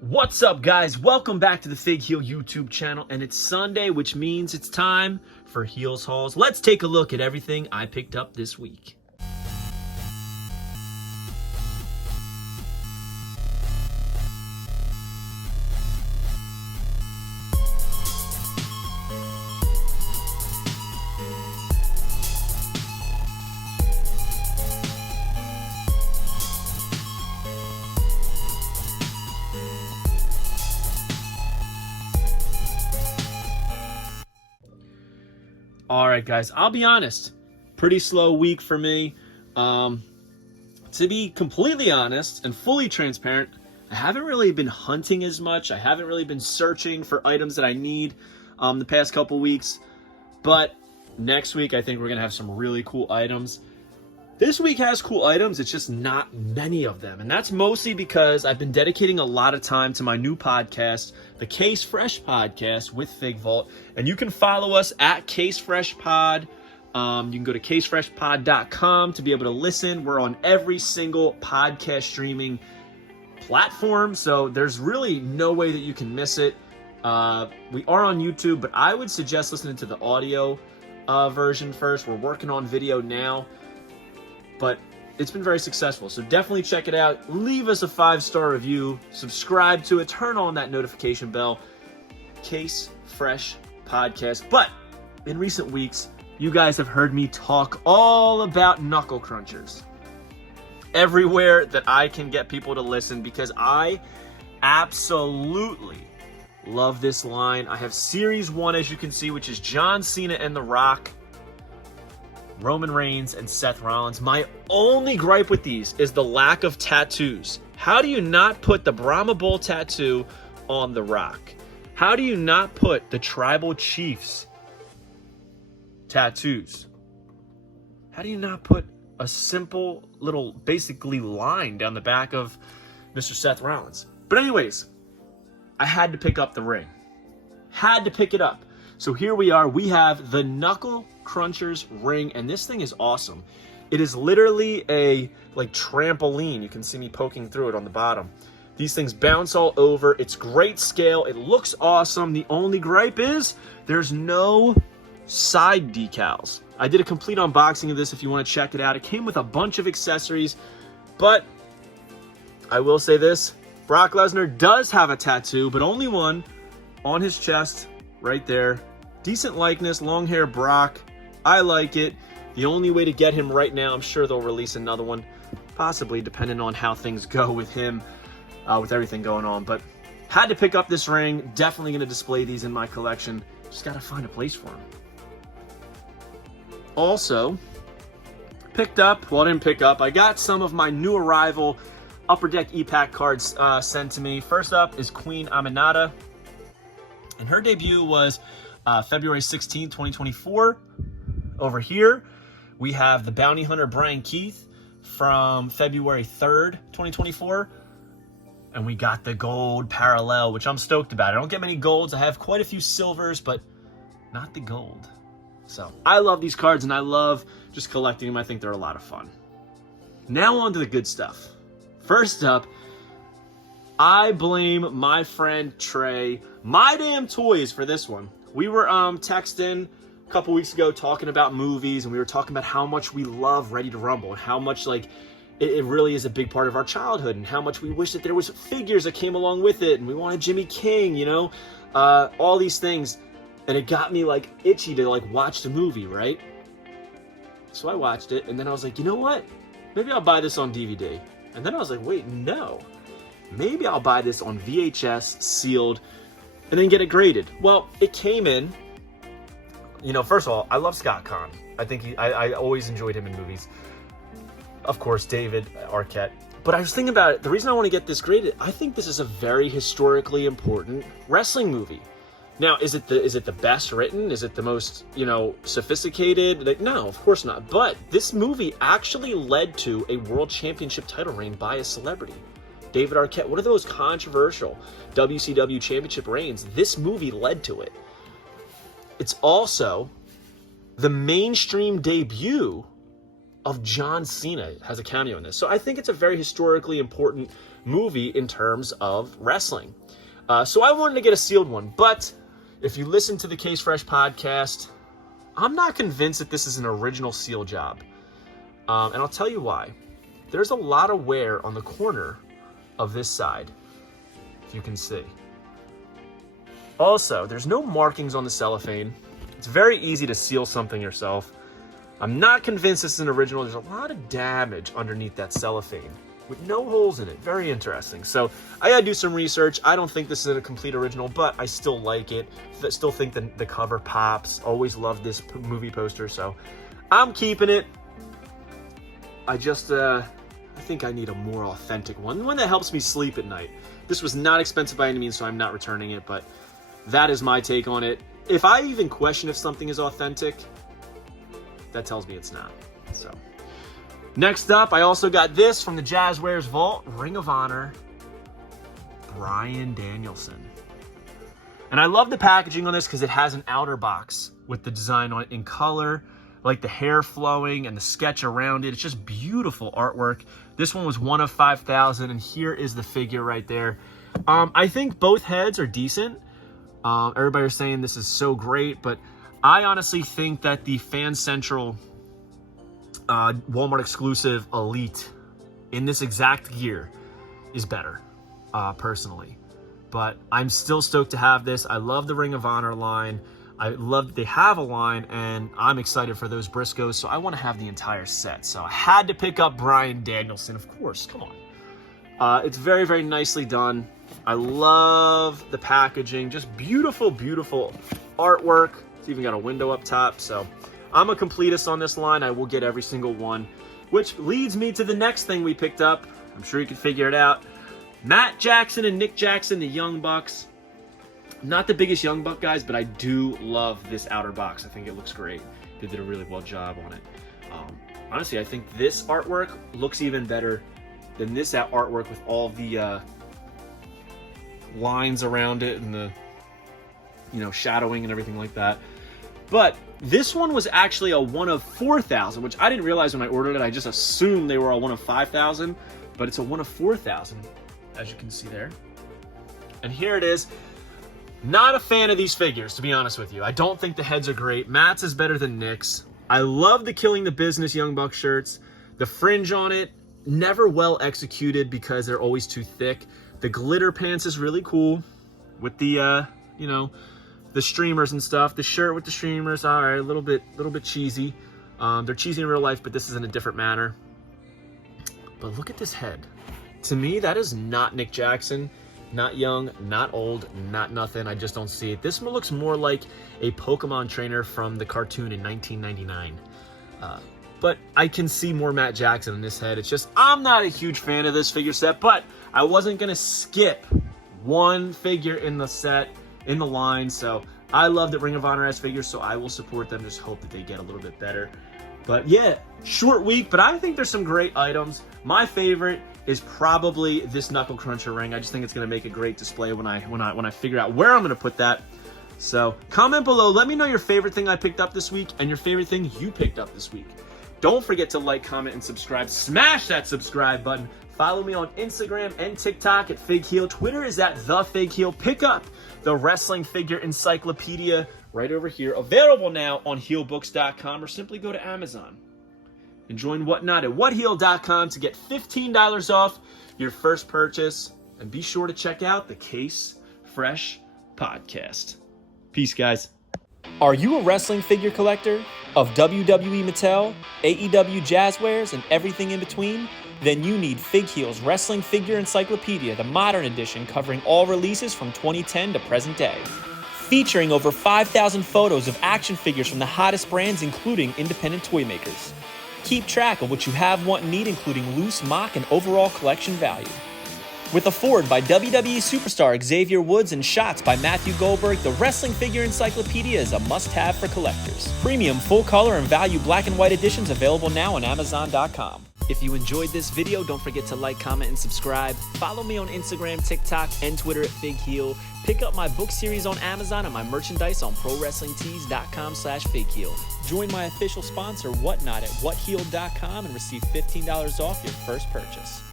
What's up, guys? Welcome back to the Fig Heel YouTube channel, and it's Sunday, which means it's time for Heels Hauls. Let's take a look at everything I picked up this week. All right, guys, I'll be honest, pretty slow week for me. To be completely honest and fully transparent, I haven't really been hunting as much. I haven't really been searching for items that I need the past couple weeks. But next week, I think we're going to have some really cool items. This week has cool items, it's just not many of them. And that's mostly because I've been dedicating a lot of time to my new podcast, the Case Fresh Podcast with Fig Vault. And you can follow us at Case Fresh Pod. You can go to casefreshpod.com to be able to listen. We're on every single podcast streaming platform, so there's really no way that you can miss it. We are on YouTube, but I would suggest listening to the audio version first. We're working on video now, but it's been very successful, so definitely check it out. Leave us a 5-star review, subscribe to it, turn on that notification bell. Case Fresh Podcast. But in recent weeks, you guys have heard me talk all about knuckle crunchers everywhere that I can get people to listen, because I absolutely love this line. I have Series 1, as you can see, which is John Cena and The Rock, Roman Reigns, and Seth Rollins. My only gripe with these is the lack of tattoos. How do you not put the Brahma Bull tattoo on The Rock? How do you not put the Tribal Chiefs tattoos? How do you not put a simple little, basically, line down the back of Mr. Seth Rollins? But anyways, I had to pick up the ring. Had to pick it up. So here we are. We have the Knuckle Crunchers ring, and this thing is awesome. It is literally a trampoline. You can see me poking through it on the bottom. These things bounce all over. It's great scale. It looks awesome. The only gripe is there's no side decals. I did a complete unboxing of this if you want to check it out. It came with a bunch of accessories, but I will say this: Brock Lesnar does have a tattoo, but only one on his chest right there. Decent likeness, long hair Brock. I like it. The only way to get him right now, I'm sure they'll release another one, possibly, depending on how things go with him, with everything going on. But had to pick up this ring. Definitely going to display these in my collection. Just got to find a place for them. Also, picked up, well, I didn't pick up, I got some of my new arrival Upper Deck epack cards sent to me. First up is Queen Aminata, and her debut was February 16, 2024. Over here, we have the Bounty Hunter Brian Keith from February 3rd, 2024. And we got the gold parallel, which I'm stoked about. I don't get many golds. I have quite a few silvers, but not the gold. So I love these cards, and I love just collecting them. I think they're a lot of fun. Now on to the good stuff. First up, I blame my friend Trey, My Damn Toys, for this one. We were texting a couple weeks ago talking about movies, and we were talking about how much we love Ready to Rumble and how much it really is a big part of our childhood, and how much we wish that there was figures that came along with it, and we wanted Jimmy King, all these things. And it got me itchy to watch the movie, right? So I watched it, and then I was like, you know what? Maybe I'll buy this on DVD. And then I was like, wait, no. Maybe I'll buy this on VHS, sealed, and then get it graded. Well, it came in. First of all, I love Scott Conn. I think I always enjoyed him in movies. Of course, David Arquette. But I was thinking about it. The reason I want to get this graded, I think this is a very historically important wrestling movie. Now, is it the best written? Is it the most, sophisticated? No, of course not. But this movie actually led to a world championship title reign by a celebrity. David Arquette, one of those controversial WCW championship reigns. This movie led to it. It's also the mainstream debut of John Cena has a cameo in this. So I think it's a very historically important movie in terms of wrestling. So I wanted to get a sealed one, but if you listen to the Case Fresh podcast, I'm not convinced that this is an original seal job. And I'll tell you why. There's a lot of wear on the corner of this side, if you can see. Also, there's no markings on the cellophane. It's very easy to seal something yourself. I'm not convinced this is an original. There's a lot of damage underneath that cellophane with no holes in it. Very interesting. So I gotta do some research. I don't think this is a complete original, but I still like it. I still think the cover pops. Always loved this movie poster, so I'm keeping it. I think I need a more authentic one that helps me sleep at night. This was not expensive by any means, so I'm not returning it, but that is my take on it. If I even question if something is authentic, that tells me it's not. So next up, I also got this from the Jazzwares Vault, Ring of Honor, Bryan Danielson. And I love the packaging on this because it has an outer box with the design on it in color, like the hair flowing and the sketch around it. It's just beautiful artwork. This one was 1 of 5,000, and here is the figure right there. I think both heads are decent. Everybody is saying this is so great, but I honestly think that the Fan Central Walmart exclusive Elite in this exact gear is better, personally. But I'm still stoked to have this. I love the Ring of Honor line. I love that they have a line, and I'm excited for those Briscoes, so I want to have the entire set. So I had to pick up Bryan Danielson, of course. Come on. It's very, very nicely done. I love the packaging. Just beautiful, beautiful artwork. It's even got a window up top. So I'm a completist on this line. I will get every single one, which leads me to the next thing we picked up. I'm sure you can figure it out. Matt Jackson and Nick Jackson, the Young Bucks. Not the biggest Young Buck guys, but I do love this outer box. I think it looks great. They did a really well job on it. Honestly, I think this artwork looks even better than this artwork with all the lines around it and the shadowing and everything like that. But this one was actually a 1 of 4,000, which I didn't realize when I ordered it. I just assumed they were a 1 of 5,000, but it's a 1 of 4,000, as you can see there. And here it is. Not a fan of these figures, to be honest with you. I don't think the heads are great. Matt's is better than Nick's. I love the Killing the Business Young Buck shirts. The fringe on it, never well executed because they're always too thick. The glitter pants is really cool with the, the streamers and stuff. The shirt with the streamers, all right, a little bit cheesy. They're cheesy in real life, but this is in a different manner. But look at this head. To me, that is not Nick Jackson. Not young, not old, not nothing. I just don't see it. This one looks more like a Pokemon trainer from the cartoon in 1999. But I can see more Matt Jackson in this head. It's just, I'm not a huge fan of this figure set, but I wasn't going to skip one figure in the set, in the line. So I love that Ring of Honor has figures, so I will support them. Just hope that they get a little bit better. But yeah, short week, but I think there's some great items. My favorite is probably this Knuckle Cruncher ring. I just think it's going to make a great display when I figure out where I'm going to put that. So comment below. Let me know your favorite thing I picked up this week and your favorite thing you picked up this week. Don't forget to like, comment, and subscribe. Smash that subscribe button. Follow me on Instagram and TikTok at FigHeel. Twitter is at TheFigHeel. Pick up the Wrestling Figure Encyclopedia right over here. Available now on HeelBooks.com, or simply go to Amazon and join Whatnot at WhatHeel.com to get $15 off your first purchase. And be sure to check out the Case Fresh podcast. Peace, guys. Are you a wrestling figure collector of WWE Mattel, AEW Jazzwares, and everything in between? Then you need FigHeel's Wrestling Figure Encyclopedia, the modern edition covering all releases from 2010 to present day. Featuring over 5,000 photos of action figures from the hottest brands, including independent toy makers. Keep track of what you have, want, and need, including loose, mock, and overall collection value. With a forward by WWE superstar Xavier Woods and shots by Matthew Goldberg, the Wrestling Figure Encyclopedia is a must-have for collectors. Premium, full-color, and value black and white editions available now on Amazon.com. If you enjoyed this video, don't forget to like, comment, and subscribe. Follow me on Instagram, TikTok, and Twitter at FigHeal. Pick up my book series on Amazon and my merchandise on ProWrestlingTees.com/FigHeal. Join my official sponsor, Whatnot, at WhatHeal.com and receive $15 off your first purchase.